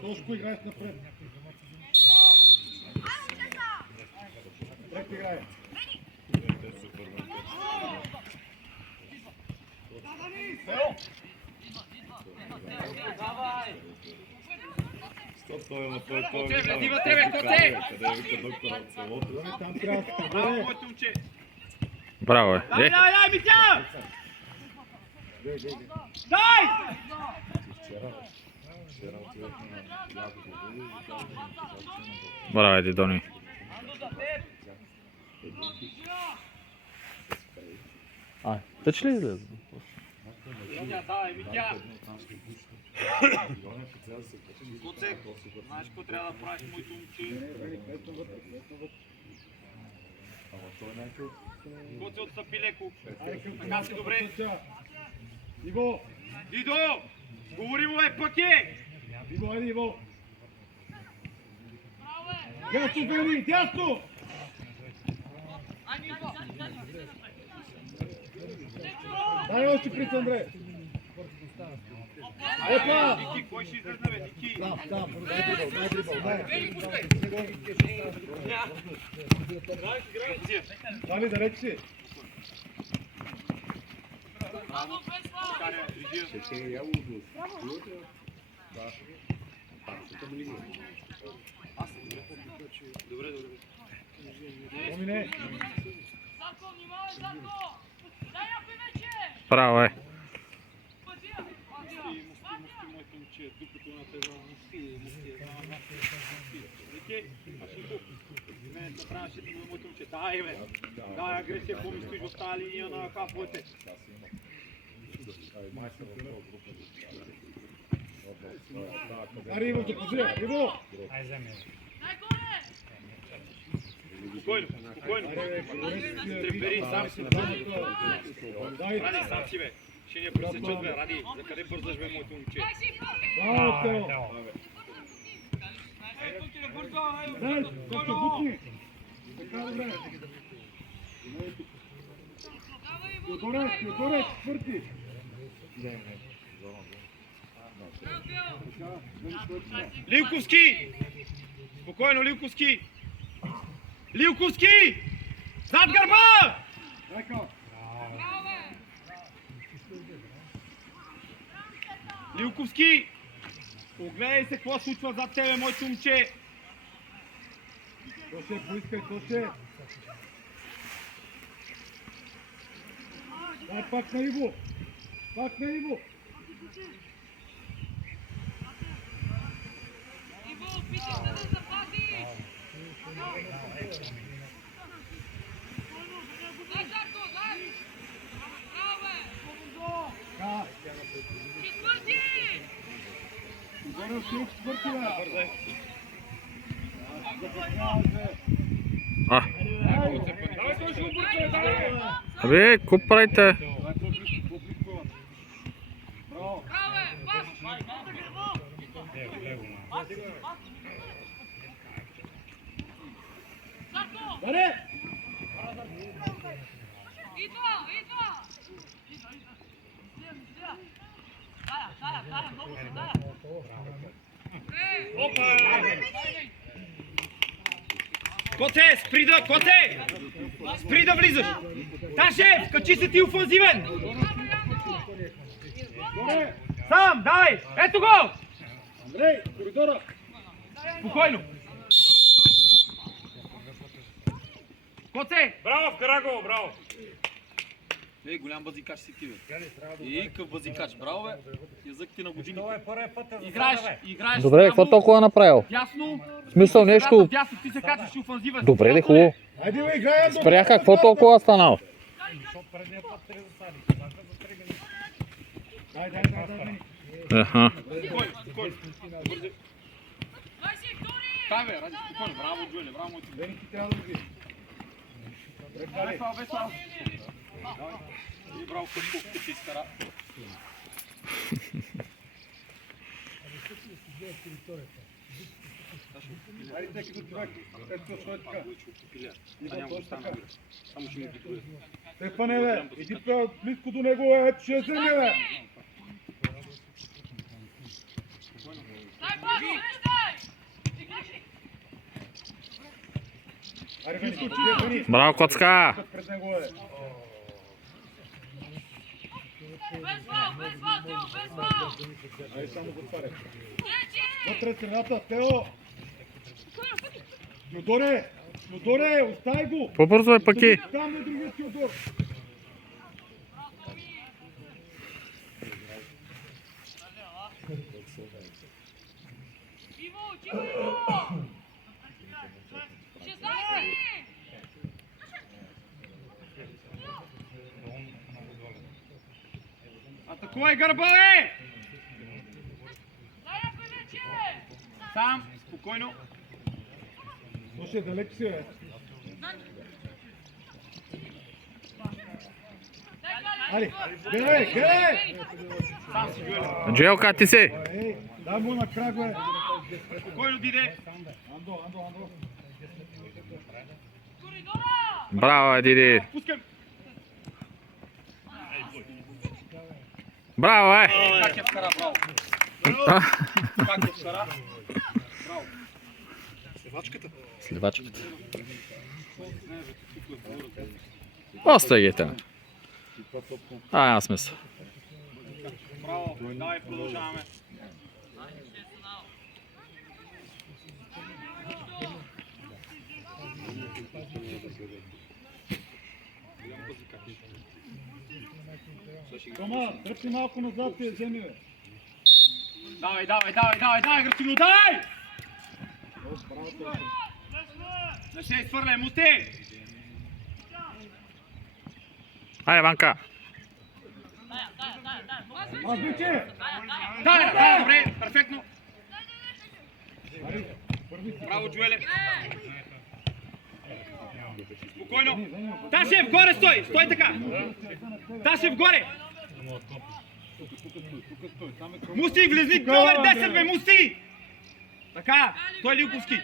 Тошко играеш напред. Как играе? Браво е. Дай, Митя! Дай! Браво е, Дидони. Тъч ли излезе? Давай, Митя! Коцек, знаеш какво трябва да правиш, моето момче? Коце отстъпи леко. Така си добре. Иво! Дидо! Говори му пък е! Иво, айде, Иво! Дясно, Бери, дясно! Дай още при Андре! Епа! Ники, кой ще излезна, бе? Ники! Там, дай дрибъл. Дали, да речи си! Добре. Помине! Браво е. Моето момче, докато натежа муски. Не, да трябваше да има моето момче. Дай, бе! Дай агресия, какво ми стоиш от тази линия на кафовете. Ари, Иво, запази! Иво! Спокойно. Трепери, сам си. Ради, сам си, бе. Ще ни я пресечат, бе. Ради, за къде бързаш, бе, моето момче? Браво, Тео! Дай, като бутни! Така, добре! Теодоре, четвърти! Ливковски! Спокойно, Ливковски! Ливковски! Зад гърба! Ливковски! Огледай се какво случва зад тебе, моето момче! Тоше, поискай, Тоше! Дай пак на Иво! Пак на Иво! Иво, опитай се да запазиш! Дай, Зарко, дай! Браво, бе! Четвърти! Горе си четвърти, бе! Абе, какво правите? Браво! Даре! Идва! Коце, спри да влизаш! Ташев, качи се ти офанзивен! Сам, давай! Ето го! Андрей, коридора! Спокойно! Коце! Браво, Караго, браво! Ей, голям базикач си ти, бе. Ей, къв базикач, браво, бе. Язък ти на години. Това е първият път да Играеш. Добре, какво толкова направил? Дясно. В смисъл нещо... Дясно, ти се качваш и офанзивен. Добре, де хубаво. Айде, бе, играем! Спряха, какво толкова станал? Защото предния път 3 засади. За 3 минути. Дай. Аха. Спокойно. Дай, бе, ради, спокойно. Браво, Джуеле, браво, моето. Венки трябва да ги. Без това. И браво, колко ти изкара. Айде всеки до човек. Ето що е така. Само ще ми ги друга. Стефане, бе, иди близко до него, ето ще вземе, бе. Дай пас, срещай! Айде, Вени, Вени. Браво, Коцка! Пред него, бе. Без фал, Тео, без фал! Айде, само затваряй. Нечи! Вътре средата, Тео. Теодоре, Теодоре, остави го. По-бързо е пъки! Там е другия Теодор. Иво, Иво, Иво! 16! Атакувай гърба, бе! Дай я повече! Сам, спокойно. Слушай, далеч си, бе. Айде, гледай, гледай! Сам си, Гюеле. Джелка, ти си! Ей, дай му на крак, бе. Спокойно, Диде. Андо, Андо, Андо. Коридора! Браво, Диди! Пускай. Браво, е! Как я вкара, браво. Как я вкара? Браво. Севачката. Сливачката. Остави ги там. Аз мисля. Браво. Давай, продължаваме. Тома, тръпни малко назад и я вземи, бе. Давай, давай, давай, давай, давай, агресивно, давай! Не се изхвърляй, Мусти! Айде, Ванка! Аз вече! Давай, давай, добре, перфектно! Айде, върви си. Браво, Джуеле! Спокойно! Ташев, горе стой! Стой така! Ташев, горе! Тук стой, там е към... Мусти, влезни номер 10, бе, Мусти! Така, стой Лилковски!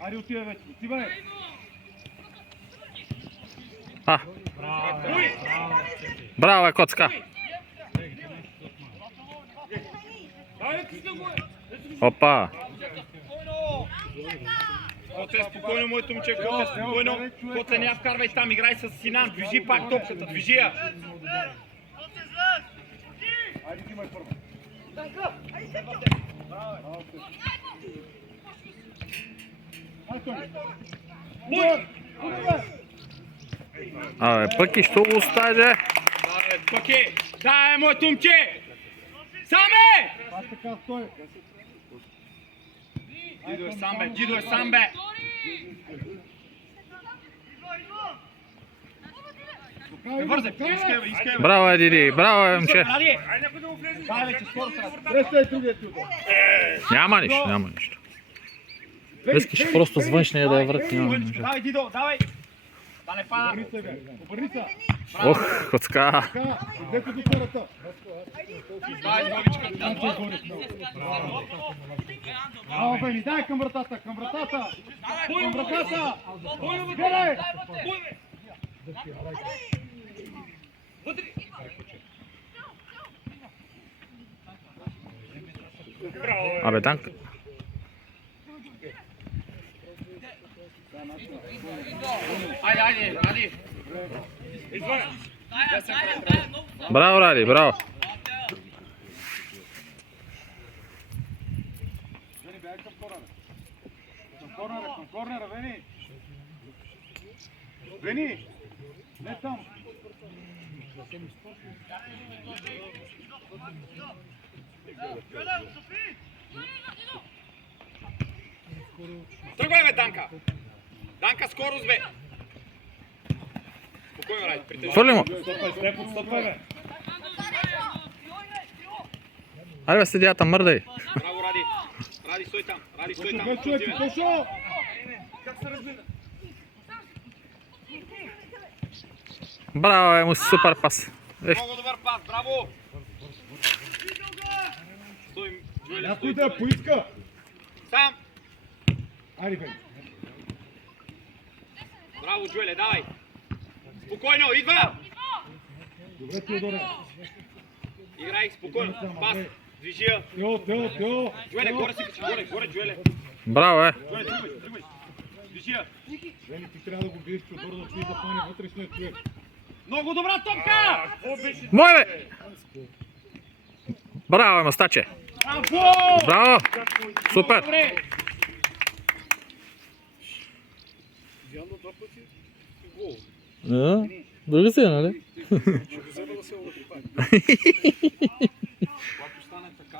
Айде, отива вече, отивай! А, Уй! браво, е, Коцка! Опа! Коце, спокойно, моето момче, Коце, спокойно! Коце, не я вкарвай там, играй с Синан, движи пак топката, движи я! Айде, ти май първо. Айде, Тони. Уй! Абе, пък и що го остави? Давай, пъке! Дай, моето момче! Саме! Аз така стой. Дидо е сам, бе, Дидо е сам, бе! Не вързай, искай, бе, искай, бе! Браво, е, Диди! Браво, е, момче! Ради! Дай, вече, скоро сега! Срещай другия Теодор. Няма нищо, няма нищо. Искаш просто с външния да я врътни. Спокойничко, давай, Дидо, давай! Да не пада! Обърни се, бе. Обърни се. Ох, Коцка! Така, идете до хората. Давай, Бобичка! Браво, Бени, дай към вратата, към вратата. Към вратата. Гледай. Абе, Данка. Айде, айде, Ради! Браво, Ради, браво! Вени, бягай към корнера. Към корнера, Вени. Вени, не там. Тръгвай, бе, Данка! Данка, скорост, бе! Спокойно, Ради, притежи. Хвърли му! Отстъпвай, бе. Айде, бе, седята, мърдай! Браво, Ради! Ради, стой там! Ради, стой там! Без човек, пошо. Браво, е, му си супер пас! Ех, Много добър пас, браво! Стой, Джуеле, Някой стой! да я поиска. Сам! Айде, бе. Браво, Джуеле, давай! Спокойно, идва! Добре, Теодоре. Играй спокойно, пас, движи я. Тео. Джуеле, горе си качи, горе, Джуеле. Браво, Джуеле, тръгвай. Движи я. Вели, ти трябва да го биеш, Теодор, да отиде да хване вътрешния човек. Много добра топка! Мой бе! Браво, Мастаче! Браво! Браво! Супер! Добре! Да, други си, нали?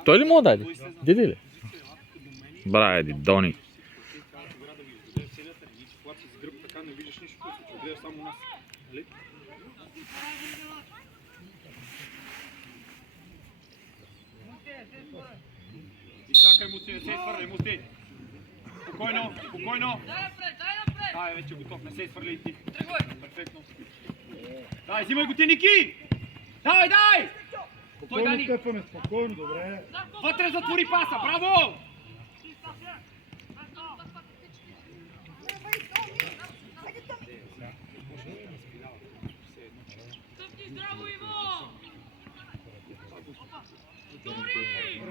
Той ли му даде? Диди ли? Браво, Дидони. Когато си с гръб така не виждаш нищо, гледаш само нас. Нали? И чакай, Мусти, не се изхвърляй, Мусти. Спокойно, спокойно. Дай напред! Дай, вече е готов, не се изхвърляй и ти. Перфектно. Дай, взимай го ти, Ники! Давай! Той, Спокойно, Дани. Стефане, спокойно, добре. Вътре затвори паса, браво! Стъпни здраво, Иво!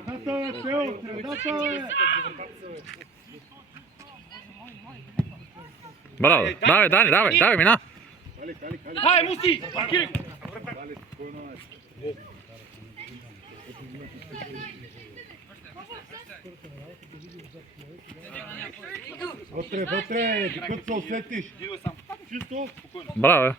Средата, бе, Тео, средата, бе. Браво! Давай, Дани, давай, мина! Дай, Мусти! Паркирай го! Вътре, докато се усетиш. Дидо сам. Чисто. Спокойно. Браво!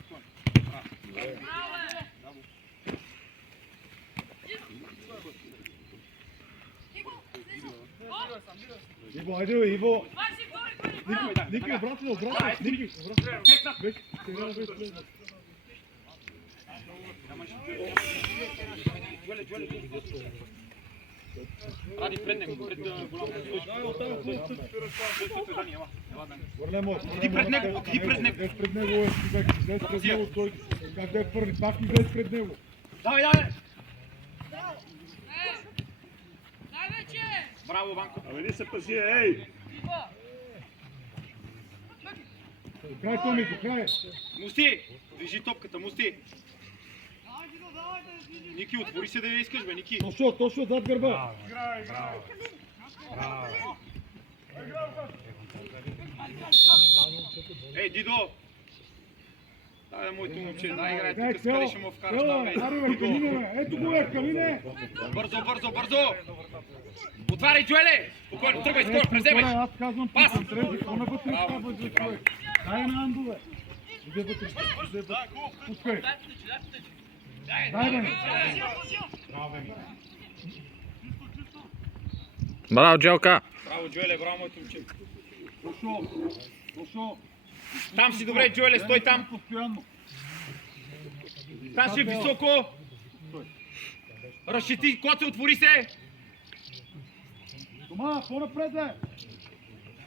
Иво, айде, бе, Иво. Ваши горе! Ники, обратно. Ники, обратно. Беше, сега беше влезнал. Ради пред него, пред голямото. Върне му. Иди пред него, иди пред него. Излез пред него, човек. Излез пред него, той. Как да е пърни, пак излез пред него. Давай! Най-вече! Браво, Ванко. Абе, не се пази, ей! Край, Томи, край! Мусти! Движи топката, Мусти! Ники, отвори се да я искаш, бе, Ники! Точно зад гърба! Ей, Дидо! Дай, моето момче, дай играй Дай, тук, къде ще му вкараш там, бе! Аре, бе, Калине, бе! Ето го, бе, Калине! Бързо! Отваряй, Джуеле! Спокойно, тръгвай, скоро, преземай! Аз казвам, Пас! че трябва да вътре става за човек. Дай на Андо, бе! Иде вътре, пускай! Дай, бе! Браво, Джелка! Браво, Джуеле, браво, моето момче! Точно! Там си добре, Джуеле, стой там! Постоянно! Там си високо! Разшити, коте, отвори се! Тома, по-напред, бе!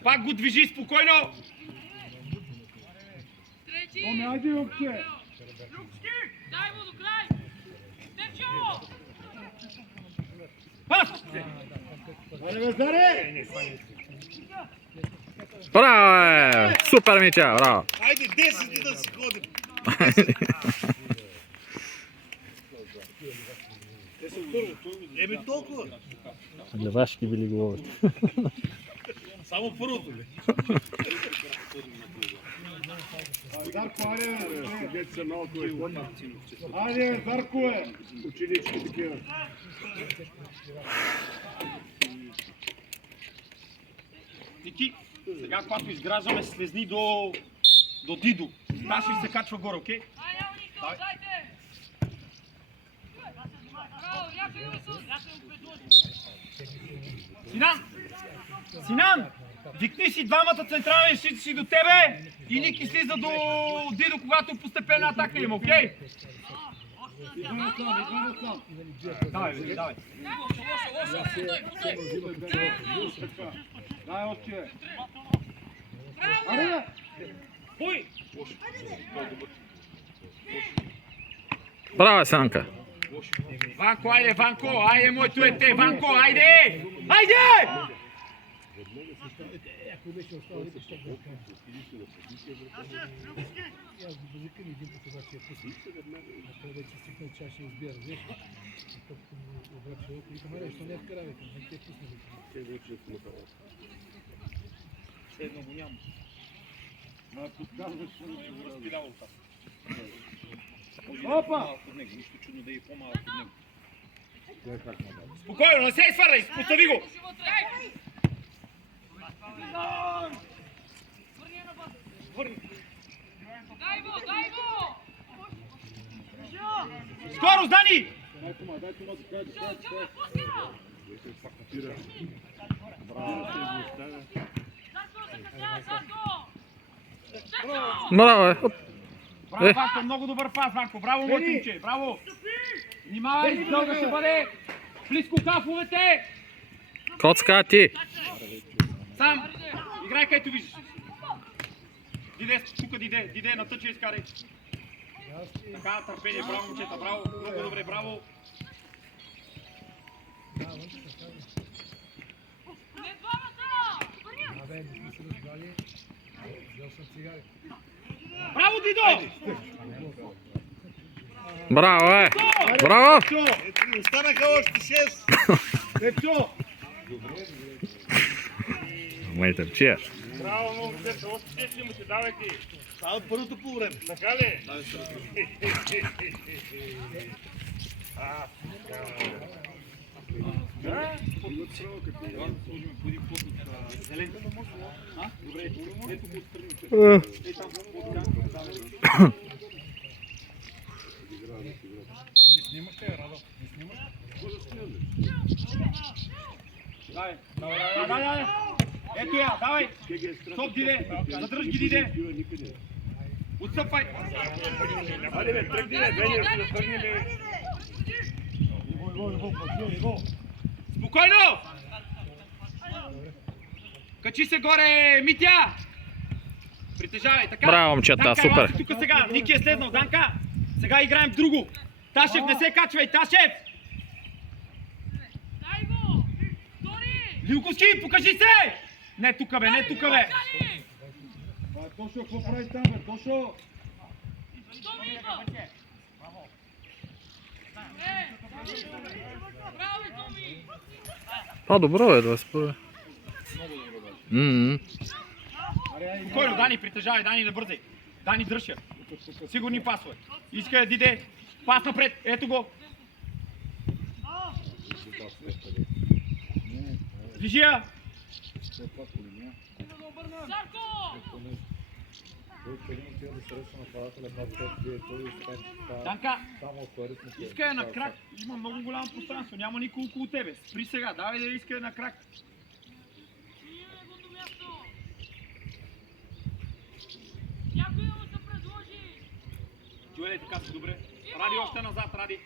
Пак го движи спокойно! Трети! Томи, айде, момче! Дай му до край! Степчо! Пас! Аре, бе, заре! Браво! Супер, Митя! Браво! Айде, 10 дни да си ходим. Еми толкова. Левашки били голове. Само първото ли? Зарко, айде, бе! Айде, бе, Зарко, бе! Ученички такива. Ники, сега когато изграждаме слезни до Дидо, Даши се качва горе, окей? Ай, Нико, дайте! Браво, някой го предложи! Синан! Викни си двамата централни защитници до тебе и Ники слиза до Дидо, когато постепенна атака има, окей? Идваме сам! Давай, давай. Дай, още! Аре, бе! Ой! Браво, Санка! Ванко, айде, моето ете! Ванко, айде! Айде! Ако беше останал, викаш так да кажа. И аз го довикам един път обаче я пуснах. А той вече стихнал, че аз ще избира, знаеш. И топката му обрача око, викам, аре, що не вкара, викам, не те пусна, викам. Все едно го няма. Подказваш, че Не го разпилявал там. Опа! По-малко от него, нищо чудно да е по-малко от него. Спокойно, не се свърдай, постави го! Скоро, Дани! Браво, е. Браво, Ванко, много добър пас, Ванко. Браво, Мартинче, браво! Внимавай, дълга ще бъде! Близко кафовете! Коцка ти. Сам! Играй където виждаш. Диде, тук Диде, натъча и изкарай. Така, търпение, браво, момчета, браво, много добре, браво. Абе, не сме се разбрали. Взел съм цигари. Браво, Дидо! Браво, е. Браво. Останаха още 6. Ето! Майтърчия. Браво, момчета, още 6 имате, давайте. Това е първото по време. Така ли? Не снимаш ли, Радо? Не снимаш? Давай. Ето я, давай. Стоп, Диде. Задръж ги, Диде. Отстъпвай. Айде, бе, тръгни, бе, да тръгни, бе. Спокойно! Качи се горе, Митя! Притежавай, така. Браво, момчета, Данка, супер. ела си тук сега. Ники е следнал, Данка. Сега играем друго. Ташев, не се качвай, Ташев! Лилковски, покажи се! Не тука, бе, не тука, бе. Тошо, какво прави там, бе? Тошо! По-добро е да споря. Спокойно, Дани, притежавай, Дани, не бързай. Дани, дръж я. Сигурни пасове. Иска да Диде. Пас напред, ето го. Движи я. Данка, иска я на крак. Има много голямо пространство, няма никой около тебе. Спри сега, давай да иска я на крак. Джуеле, така си добре. Ради още назад, Ради.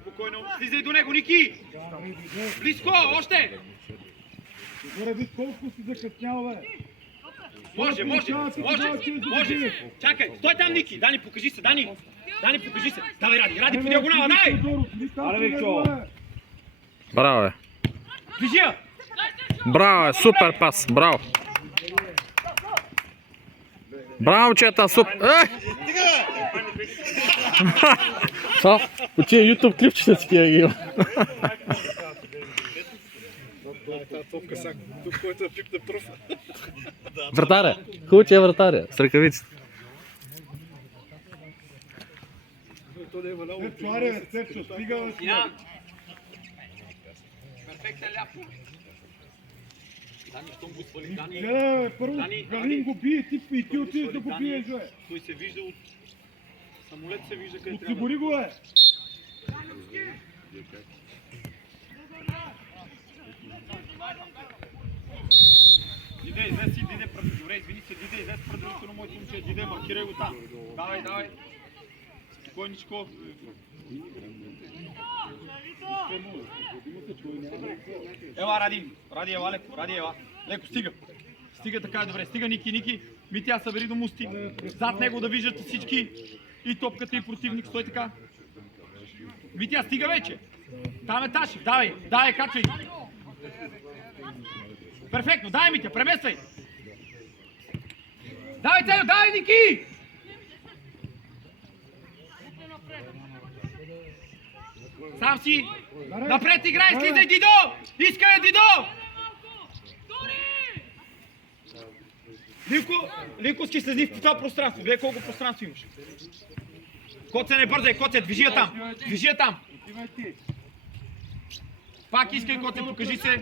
Спокойно, слизай до него, Ники! Близко, още! Горе, виж колко си закъснял, бе. Може. Чакай, стой там, Ники. Дани, покажи се, Дани, покажи се. Давай, Ради по диагонала, дай! Браво, е. Движи я! Браво, е. Супер пас. Браво. Браво, момчета, супер. По тия YouTube клипчета си тия ги има. Тук, който е пипне пръв. Вратаря. Хубаво, че е вратаря. С ръкавиците. Цепчо, аре, Цепчо, стига, бе. Перфектен ляп. Дани, щом го свали, Дани. Гледай, първо Галин го бие и ти отидеш да го биеш, бе. Той се вижда от... Самолет се вижда къде трябва. Подсигури го, бе. Диде, излез си, Диде, добре, извини се, Диде, излез предварително моето момче, Диде, маркирай го там. Давай. Спокойничко. Ела, Ради, ела, леко, леко, стига. Стига така е добре, стига Ники. Митя, събери до мусти. Зад него да виждате всички. И топката и противник, стой така. Митя, стига вече. Там е Ташев, давай, качвай. Перфектно, дай Митя, премествай. Давай, Целю, давай, Ники! Сам си! Напред играй, слизай, Дидо! Искай, Дидо! Линко, ще слези в това пространство. Гледай колко пространство имаш. Коце, не бързай, Коце, движи я там. Движи я там. Пак искай, Коце, покажи се.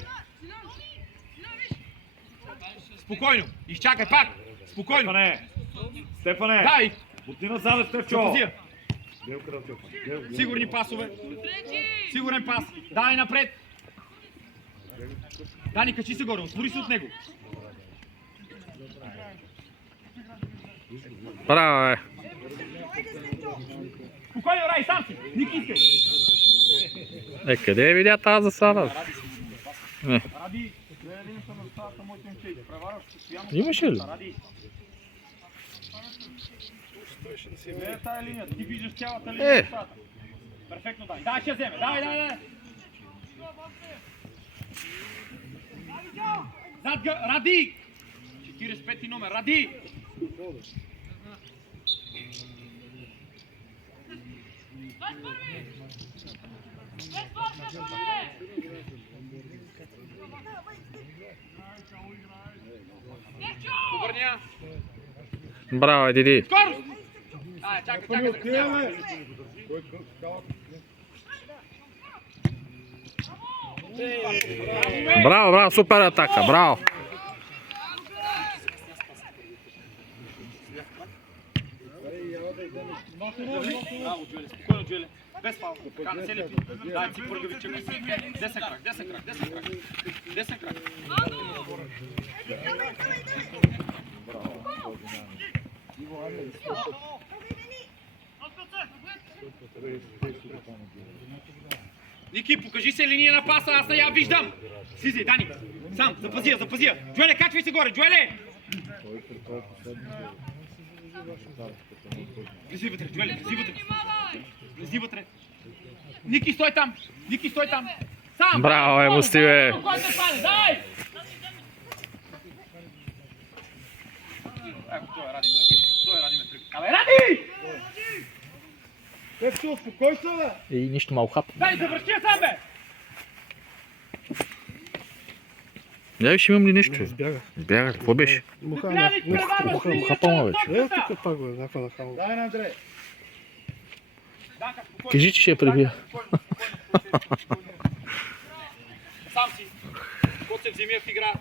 Спокойно. Изчакай пак. Спокойно. Стефане! Дай! Бути назад, Стефчо! Запазия. Сигурни пасове. Сигурен пас. Дай напред. Дани, качи се горе, отвори се от него. Браво, бе. Спокойно, Рай, сам си. Ники искай. Къде видя тази засада? Не. Ради, гледай нещо на остата моите момче. Преварваш постоянно. Имаше ли? Ради. Гледай тая линия, ти виждаш цялата линия. Перфектно, дай. Дай, ще вземе. Дай. Зад Ради! 45 номер, Ради! Обърня! Браво, Диди. Скорост! Чакай, Браво, супер атака, браво. Браво, Джуеле, спокойно, Джуеле. Без палка, така не се лепи. Дай си пъргавиче. Десен крак. Ники, покажи се линия на паса, аз не я виждам. Слизай, Дани. Сам, запазия. Джуеле, качвай се горе, Джуеле! Влези вътре, Джуеле, влези вътре. Ники, стой там. Сам. Браво, Мусти, бе. Дай! Еко, той е Ради ме прибил. Абе, Ради! Стефчо, успокой се, бе! И нищо малко хап. Дай, завърши я сам, бе! Я ще имам ли нещо? Бяга, какво беше? Хапама вече. Дай на Андрей! Кажи, че ще я пребия. Сам си. Кот се вземи в игра.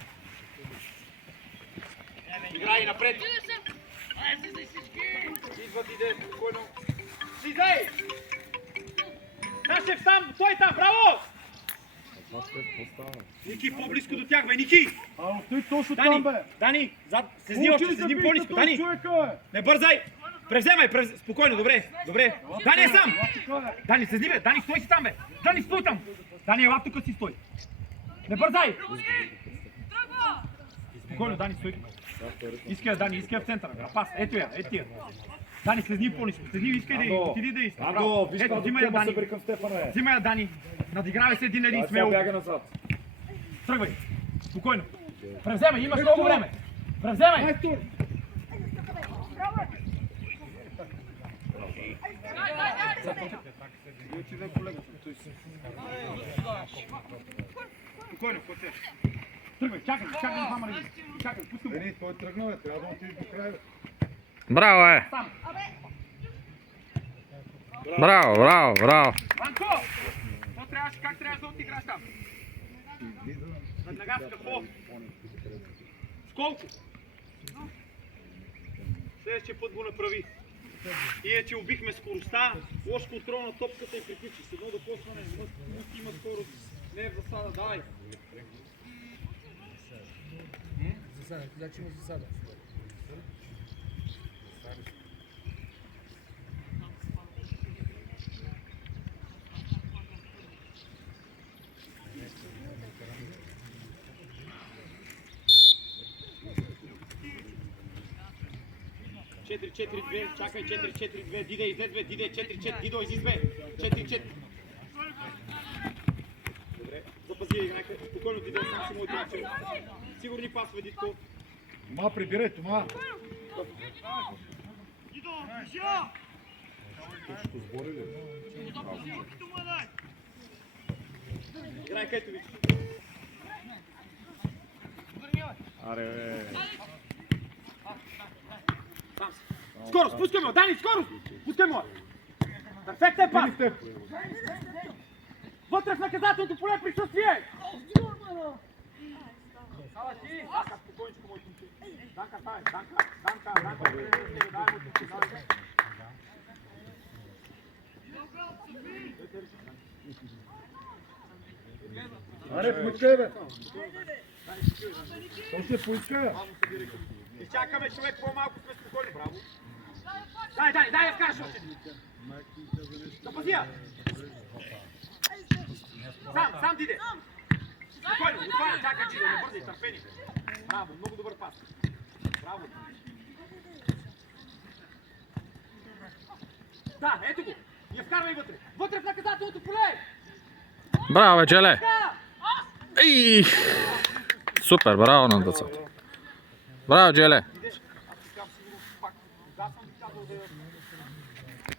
Играй напред. Идва Диде, спокойно. Слизай! Нашев там, той там, браво! Ники, по-близко до тях, бе, Ники! Ало, ти точно там, бе! Дани, слезни още, слезни по-ниско, Дани! Не бързай! Превземай, спокойно, добре. Дани е сам! Дани, слезни, бе, Дани, стой си там, бе! Дани, стой там! Дани, ела тук си стой! Не бързай! Спокойно, Дани, стой тук. Искай, Дани, искай в центъра, бе, пас, ето я. Дани, слезни по-ниско, искай да отиди да иска. Андо, виж ето, това взимай я, тема Дани. се бери към Стефане. Взимай я, Дани. Надигравай се един на един смело. Бяга назад. Тръгвай. Спокойно. Превземай, имаш много време. Превземай. Спокойно, Коце. Тръгвай, чакай, двама ли. Чакай, пускай. Ени, той тръгна, бе, трябва да отиде до края. Браво, е! Сам. Браво! Ванко! Как трябваше да отиграш там? Веднага с какво? С колко? Следващия път го направи. Иначе убихме скоростта, лош контрол на топката и приключи. С едно да почване, Мусти има скорост. Не е в засада, давай. Засада, значи има засада. Чакай, 4-4-2, Диде излез, Диде 4-4, Дидо излез, 4-4. играйте. Спокойно, Дидо, сам си му отрача. Сигурни пасове, Дитко. Тома, прибирай, Тома. Играй, Кетович. Аре, Сам си. Скоро, спускай му, Дани, скоро! Спускай му! Перфектен пас! Вътре в наказателното поле присъствие! Ала ти! Данка, спокойничко, мой тумче. Данка, ставай, Данка. аре, поискай, бе. То ще поиска. Изчакаме човек по-малко, сме спокойни, браво. Дай, я вкараш още. Запази я. Сам Диде. Спокойно, отваря, чакай, Диде, не бързай, търпение. Браво, много добър пас. Браво. Да, ето го. Я вкарвай вътре. Вътре в наказателното поле. Браво, бе, Джеле! Ей! Супер, браво на децата. Браво, Джеле! Аз ти казвам сигурно пак. Да, съм ти казал да я...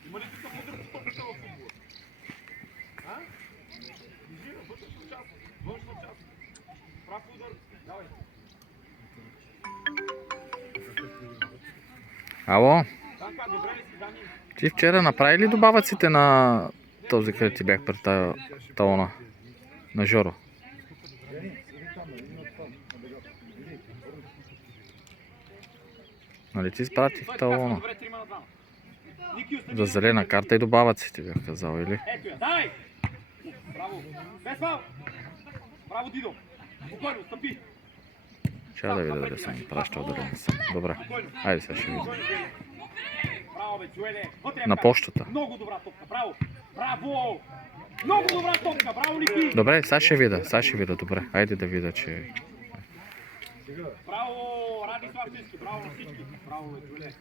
Има ли тук мъдър стопите във футбола? А? Кажи, вътрешна част, външна част. Прав удар. Давай. Ало? Данка, добре ли си, Дани? Ти вчера направи ли добавъците на този, където ти бях пред талона? На Жоро? Нали ти изпратих талона? Добре, 3 на 2. Ники, остани. За зелена карта и добавъците бях казал, или? Ето я, давай! Браво! Без фал! Браво, Дидо! Спокойно, стъпи! Чакай да видя дали съм ги пращал, дали не съм. Добре, айде сега ще видя. Браво, бе, Джуеле! Вътре На почтата. много добра топка, браво! Браво! Много добра топка, браво, Ники! Добре, сега ще видя, добре. Айде да видя, че... Браво, Радислав Всички, браво на всички! Браво, бе, Джуеле!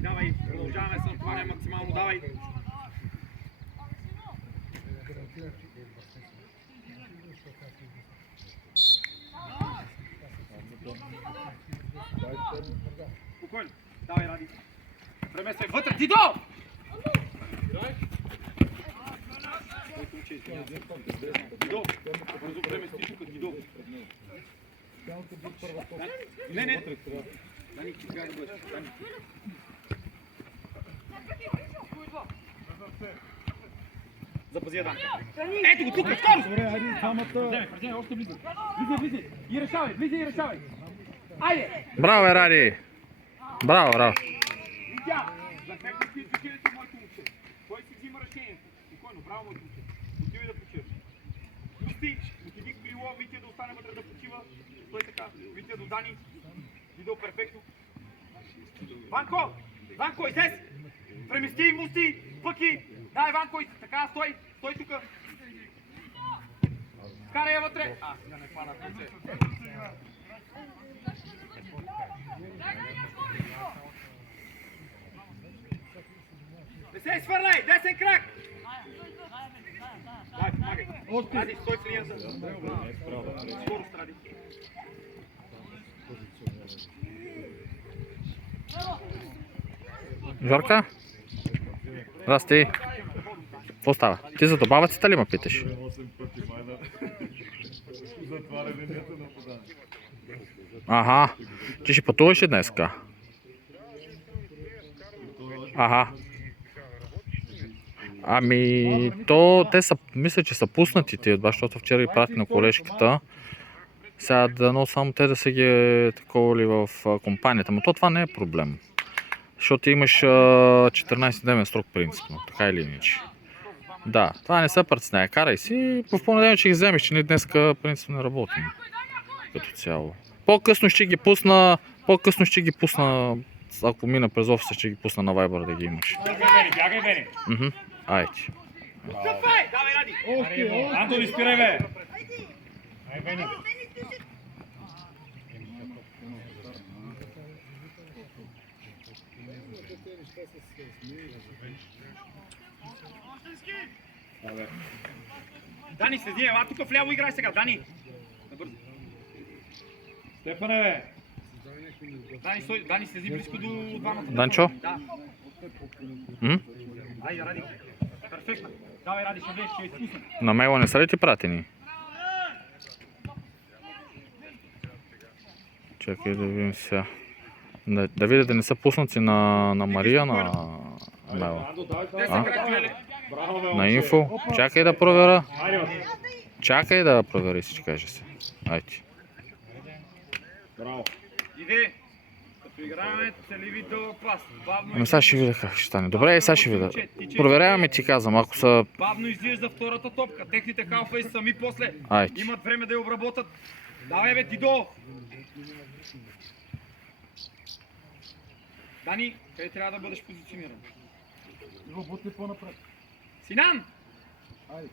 Давай, продължаваме с натоваря максимално, давай! Спокойно, давай, Ради! Премествай вътре, Дидо! Дидо, бързо премести тук, Дидо! Не! Дани, ти трябва да бъдеш. Дани. Запази я, Данка. Ето го тук, скоро! Добре, айде, двамата. Вземе, още влизай. Влизай. И решавай. Айде! Браво, Ради! Браво! Видя! За теб да си решението, моето момче. Той си взима решението. Спокойно, браво, моето момче. Отивай да почиваш. Пусти, отиди в крило, Витя да остане вътре да почива. Той така, Витя до Дани. Видео перфектно. Ванко, излез! Премести, мусти, пъки! Дай, Ванко, така, стой тук! Карай я вътре! Да не падат ръце. Не се изхвърляй! Десен крак! Дай, помагай! Ради, стой в линията! Скоро стради! Жорка? Здрасти. Какво става? Ти за добавъците ли ме питаш? 8 пъти майна. Затваря линията на подане. Аха. Ти ще пътуваш ли днеска? Аха. Ами, те са, мисля, че са пуснати тия два, защото вчера ги прати на колежката. Сега дано само те да са ги таковали в компанията, но това не е проблем. Защото имаш 14-дневен срок принципно, така или иначе. Да, това не се притесняй, карай си, в понеделник ще ги вземеш, че ние днеска принципно не работим. Като цяло. По-късно ще ги пусна, ако мина през офиса, ще ги пусна на Viber да ги имаш. Бягай, Бени! Айде. Давай, Ради! Антони, спирай, бе! Дани, седи, ела тук вляво играй сега, Дани. Набързо. Стефане, бе! Дани, седи близко до двамата. Данчо? Да. М? Айде, Ради. Перфектно. Давай, Ради, ще влезеш, ще изпуснем. На мейла не са ли ти пратени? Чакай да видим сега. Да видя да не са пуснати на Мария на мейла. Те са град, Браво, бе! На инфо. Чакай да проверя. Айде, Чакай да проверя, си каже се. Айде. браво! Иде. Като играем целеви дълъг пас. Ами сега ще видя как ще стане. Добре, сега ще видя. Проверяваме, ти казвам, ако са... Бавно излиза втората топка. Техните халфа и сами после Айде. имат време да я обработат. Давай, бе, Дидо! Дани, къде трябва да бъдеш позициониран? Иво, бутни по-напред. Синан! Айде.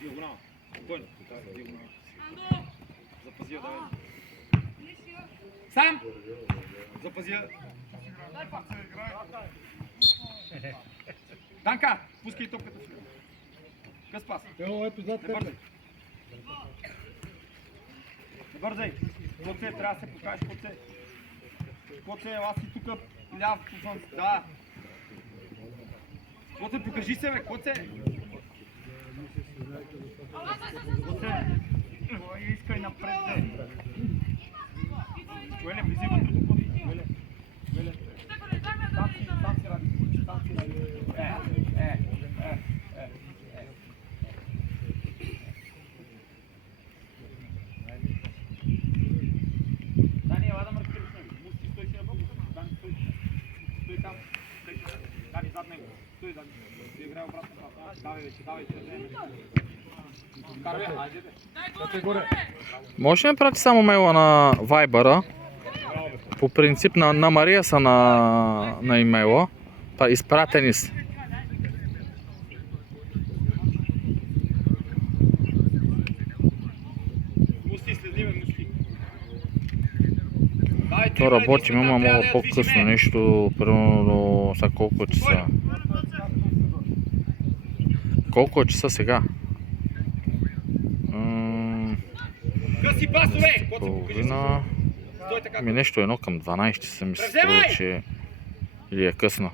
Диагонал. Спокойно. Диагонал. Запази я, давай. Сам! Запази я. Данка, пускай топката си. Къс пас. Ево, ето зад Не теб. бързай. Не бързай. Коце, трябва да се покажеш, Коце. Коце, ела си тук ляв по слънце. Да. Коце, покажи се, бе, Коце. Коце. Ой, искай напред, бе. Коеле, влизи вътре до Коце. Коеле. Коеле. Там си ради. Там си ради. Дани, ела да маркираш него. Мусти, стой си на бъбо. Дани, стой. Стой там. Дани, зад него. Стой, Дани. Ти играе обратно пас. Давай, вече, давай, Карве, айде, бе. Може ли да прати само мейла на Viber-а? По принцип на Мария са на имейла. Изпратени са. Мусти, следи, бе, Мусти. Давай, То работи, има много по-късно нещо, примерно сега колко е часа. Колко е часа сега? Къси пасове! Коце, покажи се. Половина... Стой така. Ми нещо едно към 12 часа ми се струва, че... Или е късно.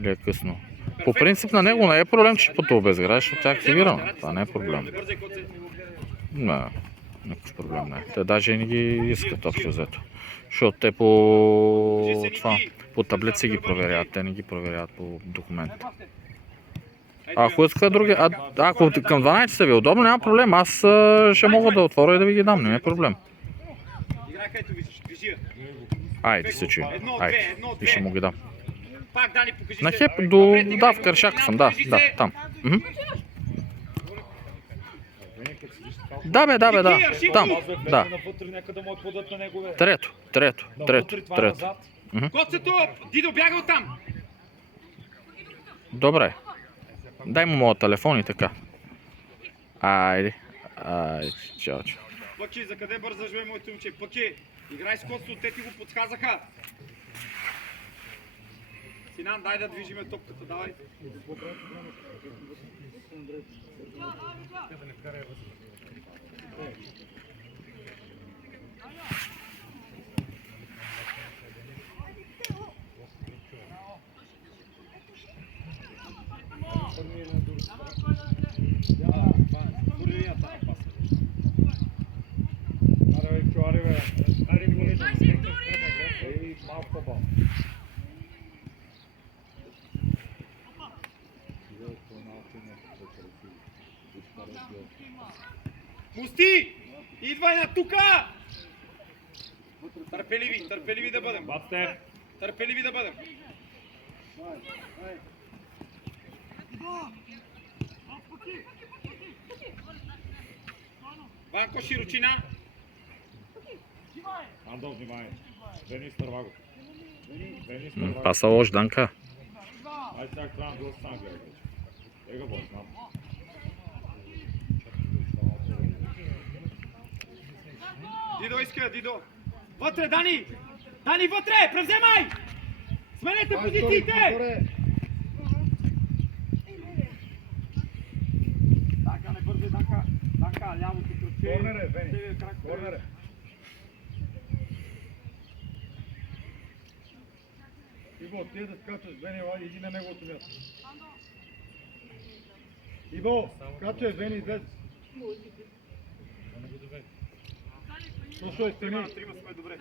Или е късно. По принцип на него не е проблем, че ще пътува без град, защото тя е активирана. Това не е проблем. Не бързай, Коце. Не, никакъв проблем не е. Те даже не ги искат общо взето. Защото те по таблици ги проверяват, те не ги проверяват по документ. Ако иска други, ако към 12 часа ви е удобно, няма проблем. Аз ще мога да отворя и да ви ги дам, не е проблем. Играй където виждаш. Движи я. Айде се чуем. Айде. И ще му ги дам. Пак, Дани, покажи се. На хеп да, в Каршака съм, да, там. Да бе, там, да. Навътре, нека да му подат на него, бе. Трето. Коцето, Дидо, бяга оттам. Добре. Дай му моят телефон и така. Айде, чао. Пъки, за къде бързаш, бе, моето момче? Пъки, играй с коцето, те ти го подсказаха. Синан, дай да движиме топката, давай. Пусти! Идвай на тука! Търпеливи да бъдем. Търпеливи да бъдем. Ванко, широчина. Андо, внимай. Денис, търва го. Паса лош, Данка. Айде сега трябва да остана гледай вече. Ега бой, знам. Дидо иска, Дидо. Вътре, Дани! Дани, вътре! Превземай! Сменете позициите! Данка, не бързи, Данка. Данка, лявото кръче. Корнере, Вени. Корнере. Иво, ти да скачаш, Вени, иди на неговото място. Иво, скачай, Вени, излез. Слушай, Трима стени. на трима сме добре.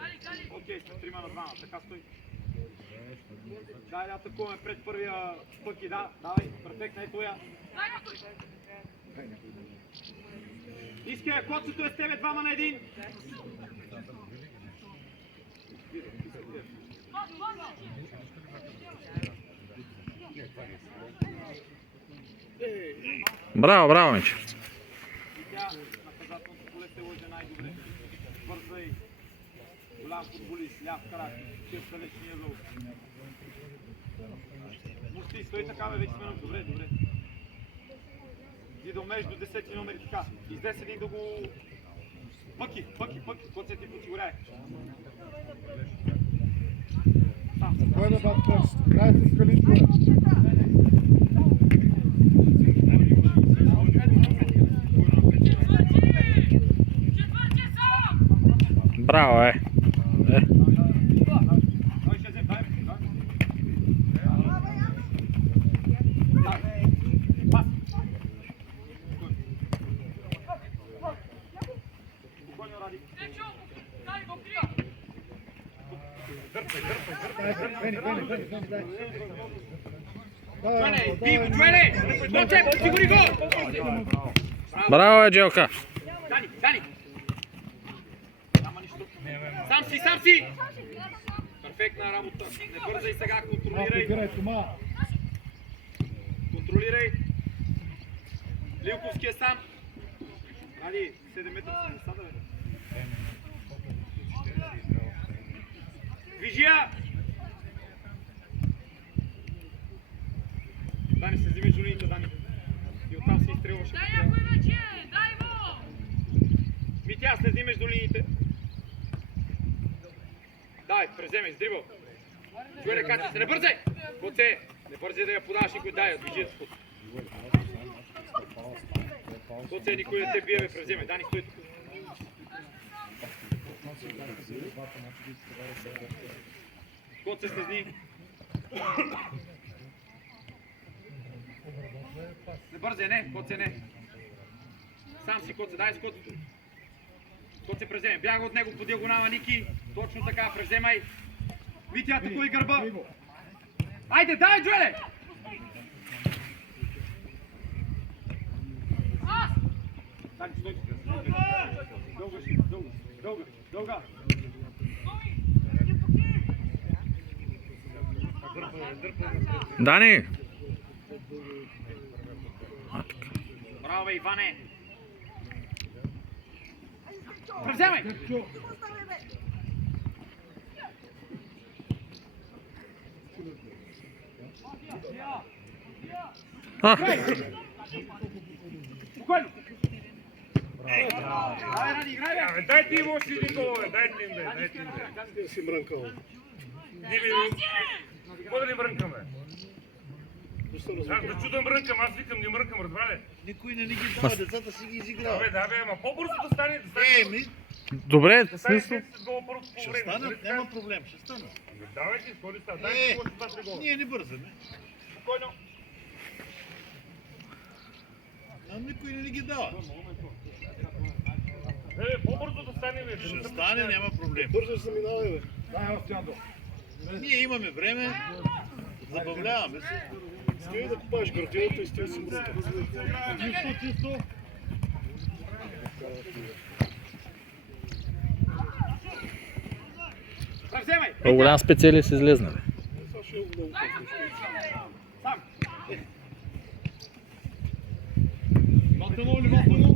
Окей, сме трима на двама, така стои. Дай да атакуваме пред първия пък и да, давай, перфектна е твоя. Искай, коцето е с тебе, двама на един. Браво, браво, Мичо. И тя наказателното поле се лъже най-добре. Бърза и голям футболист, ляв крак, чест далечния лъв. Мусти, стой така, бе, вече сме добре, добре. Иди до между 10 номери така. Излез един да го... Пъки, коце ти подсигуряе. Кой е да бат? Край се скаличва. Браво, е. Той ще взе, дай. Пас. Спокойно, Ради. Вени, дай. Джуене, Диго, Джуене! Коце, подсигури гол! Браво, е, Джелка. Дани! Няма нищо. Сам си! Перфектна работа. Не бързай сега, контролирай. Контролирай. Лилковски е сам. Ради, 7 метра си засада, бе. Движи я! Дани, се взимеш до линиите, Дани. И оттам си изстрелваш. Дай някой вече! Дай го! Митя, се взимеш до линиите. Дай, преземеш, дрибъл. Чуеле, качи се, не бързай! Коце, не бързай да я подаваш никой, дай я, движи. Коце, никой не те бие, бе, преземе. Дани, стой тук. Коце, слезни. Не бързай, не, Коце, не. Сам си, Коце, дай с Коцето. Коце преземе. Бяга от него по диагонала, Ники. Точно така, преземай. Витя, атакуй гърба. Айде, дай, Джуеле! Дани, стой. Дълга. Дани! Браво, бе, Иване. Превземай! Спокойно! Дай, Ради, играй, бе! Дайте им още един гол, бе, дайте им, бе, дайте им, бе. Си мрънкал. Какво да не мрънкаме? Да чудам мрънкам, аз викам не мрънкам, разбра ли? Никой не ни ги дава, децата си ги изиграва. Да, бе, ама по-бързо да стане, Добре, да стане смисъл. 10 гола първо по Ще време. станат, няма проблем, ще станат. Давайте, скоро става, дайте още 2-3 гола. Ние не бързаме. Спокойно! Нам никой не ни ги дава. По-бързо да стане, бе. Ще стане, няма проблем. Бързо се минава, бе. Дай, Остяндо. Ние имаме време, забавляваме се. Скай да купаш гардината и стой си мрънка. Чисто. Превземай! Много голям специалист излезна. Това ще е много Сам! Внимателно, внимателно.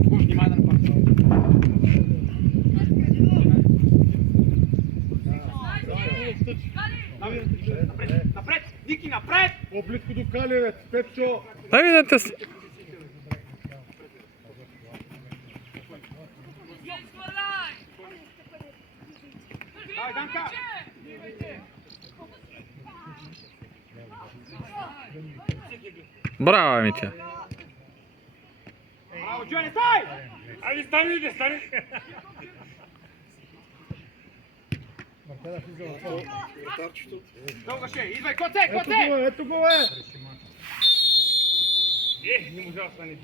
Спокойно, внимай да нападаш. Напред! Ники, напред! По-близко до Калевец, Пепчо. Дай видите с... Дай, Данка! Браво, Митя! Браво, Джони, стай! Айде, стани, стани! Мартела влиза в Вратарчето. Дълга ще, идвай, коце, коце! Ето го е! Не можа да стане.